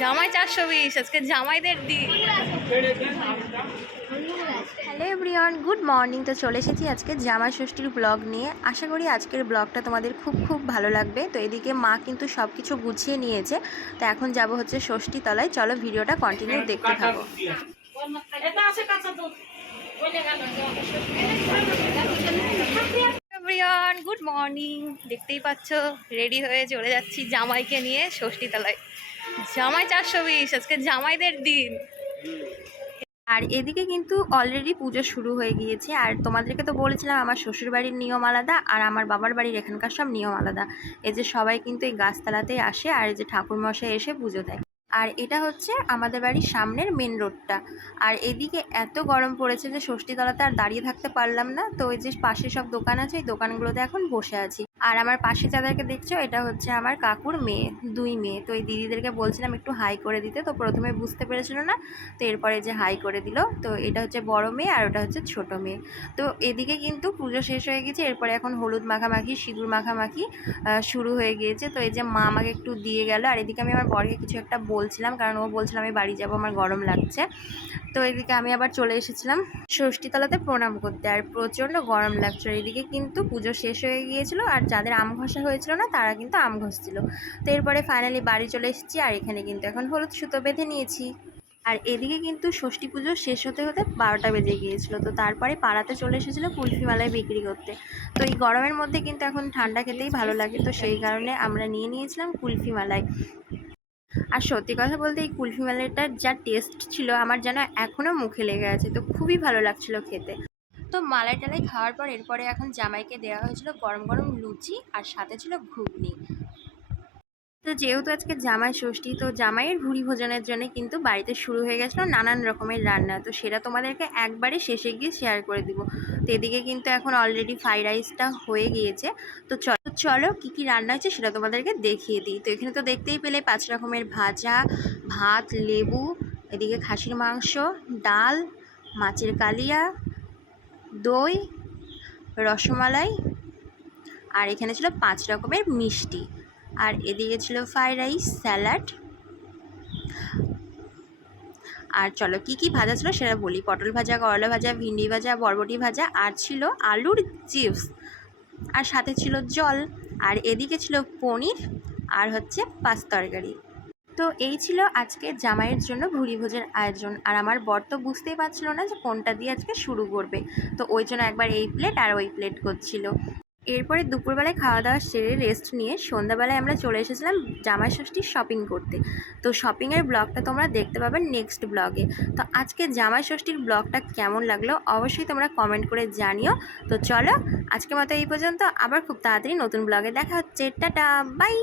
জামাই 420 আজকে জামাইদের দিন। Hello everyone, good morning. তো চলে এসেছি আজকে জামাই ষষ্ঠীর ব্লগ নিয়ে। আশা করি আজকের ব্লগটা তোমাদের খুব খুব ভালো লাগবে। তো এদিকে মা কিন্তু সব কিছু গুছিয়ে নিয়েছে। তো এখন যাব হচ্ছে ষষ্ঠী তলায়। চলো ভিডিওটা কন্টিনিউ দেখতে থাকো। Everyone, good morning. দেখতেই পাচ্ছ রেডি হয়ে চলে যাচ্ছি জামাইকে নিয়ে ষষ্ঠী তলায়। জামাই 420 আজকে জামাইদের দিন। আর এদিকে কিন্তু অলরেডি পুজো শুরু হয়ে গিয়েছে। আর তোমাদেরকে তো বলেছিলাম আমার শ্বশুর বাড়ির নিয়ম আলাদা আর আমার বাবার বাড়ির এখানকার সব নিয়ম আলাদা। এই যে সবাই কিন্তু এই গাছতলাতেই আসে আর এই যে ঠাকুরমশাই এসে পুজো দেয়। আর এটা হচ্ছে আমাদের বাড়ির সামনের মেন রোডটা। আর এদিকে এত গরম পড়েছে যে ষষ্ঠীতলাতে আর দাঁড়িয়ে থাকতে পারলাম না। তো ওই যে পাশে সব দোকান আছে, এই দোকানগুলোতে এখন বসে আছি। আর আমার পাশে যাদেরকে দেখছো এটা হচ্ছে আমার কাকুর মেয়ে, দুই মেয়ে। তো এই দিদিদেরকে বলছিলাম একটু হাই করে দিতে, তো প্রথমে বুঝতে পেরেছিল না, তো এরপরে যে হাই করে দিল। তো এটা হচ্ছে বড় মেয়ে আর ওটা হচ্ছে ছোট মেয়ে। তো এদিকে কিন্তু পুজো শেষ হয়ে গেছে, এরপরে এখন হলুদ মাখামাখি সিঁদুর মাখামাখি শুরু হয়ে গিয়েছে। তো এই যে মা আমাকে একটু দিয়ে গেল। আর এদিকে আমি আমার বরকে কিছু একটা বলছিলাম, কারণ ও বলছিল আমি বাড়ি যাবো, আমার গরম লাগছে। তো এদিকে আমি আবার চলে এসেছিলাম ষষ্ঠীতলাতে প্রণাম করতে। আর প্রচণ্ড গরম লাগছিল। এদিকে কিন্তু পুজো শেষ হয়ে গিয়েছিল আর যাদের আম ঘষা হয়েছিল না তারা কিন্তু আম ঘষছিল। তো এরপরে ফাইনালি বাড়ি চলে এসেছি। আর এখানে কিন্তু এখন হলুদ সুতো বেঁধে নিয়েছি। আর এদিকে কিন্তু ষষ্ঠী পুজো শেষ হতে হতে 12টা বেজে গিয়েছিল। তো তারপরে পাড়াতে চলে এসেছিলো কুলফি মালাই বিক্রি করতে। তো এই গরমের মধ্যে কিন্তু এখন ঠান্ডা খেতেই ভালো লাগে, তো সেই কারণে আমরা নিয়ে নিয়েছিলাম কুলফি মালাই। আর সত্যি কথা বলতে এই কুলফি মালাইটার যা টেস্ট ছিল আমার যেন এখনও মুখে লেগে আছে। তো খুবই ভালো লাগছিল খেতে। তো মালাই টালাই খাওয়ার পর এরপরে এখন জামাইকে দেওয়া হয়েছিল গরম গরম লুচি আর সাথে ছিল ঘুগনি। তো যেহেতু আজকে জামাই ষষ্ঠী, তো জামাইয়ের ভুরি ভোজনের জন্য কিন্তু বাড়িতে শুরু হয়ে গেছিলো নানান রকমের রান্না। তো সেটা তোমাদেরকে একবারে শেষে গিয়ে শেয়ার করে দিব। তো এদিকে কিন্তু এখন অলরেডি ফ্রাইড রাইসটা হয়ে গিয়েছে। তো চলো কী কী রান্না হয়েছে সেটা তোমাদেরকে দেখিয়ে দিই। তো এখানে তো দেখতেই পেলে 5 রকমের ভাজা, ভাত, লেবু, এদিকে খাসির মাংস, ডাল, মাছের কালিয়া, দই, রসমালাই, আর এখানে ছিল 5 রকমের মিষ্টি। আর এদিকে ছিল ফ্রাইড রাইস, স্যালাড। আর চলো কি কি ভাজা ছিল সেটা বলি। পটল ভাজা, করলা ভাজা, ভিন্ডি ভাজা, বরবটি ভাজা, আর ছিল আলুর চিপস, আর সাথে ছিল জল। আর এদিকে ছিল পনির আর হচ্ছে 5 তরকারি। তো এই ছিল আজকে জামাইয়ের জন্য ভুরি ভোজের আয়োজন। আর আমার বর তো বুঝতেই পারছিল না যে কোনটা দিয়ে আজকে শুরু করবে। তো ওই জন্য একবার এই প্লেট আর ওই প্লেট করছিল। এরপরে দুপুরবেলায় খাওয়া দাওয়া সেরে রেস্ট নিয়ে সন্ধ্যাবেলায় আমরা চলে এসেছিলাম জামাই ষষ্ঠীর শপিং করতে। তো শপিংয়ের ব্লগটা তোমরা দেখতে পাবে নেক্সট ব্লগে। তো আজকে জামাই ষষ্ঠীর ব্লগটা কেমন লাগলো অবশ্যই তোমরা কমেন্ট করে জানিও। তো চলো আজকের মতো এই পর্যন্ত, আবার খুব তাড়াতাড়ি নতুন ব্লগে দেখা হচ্ছে। Tata, by.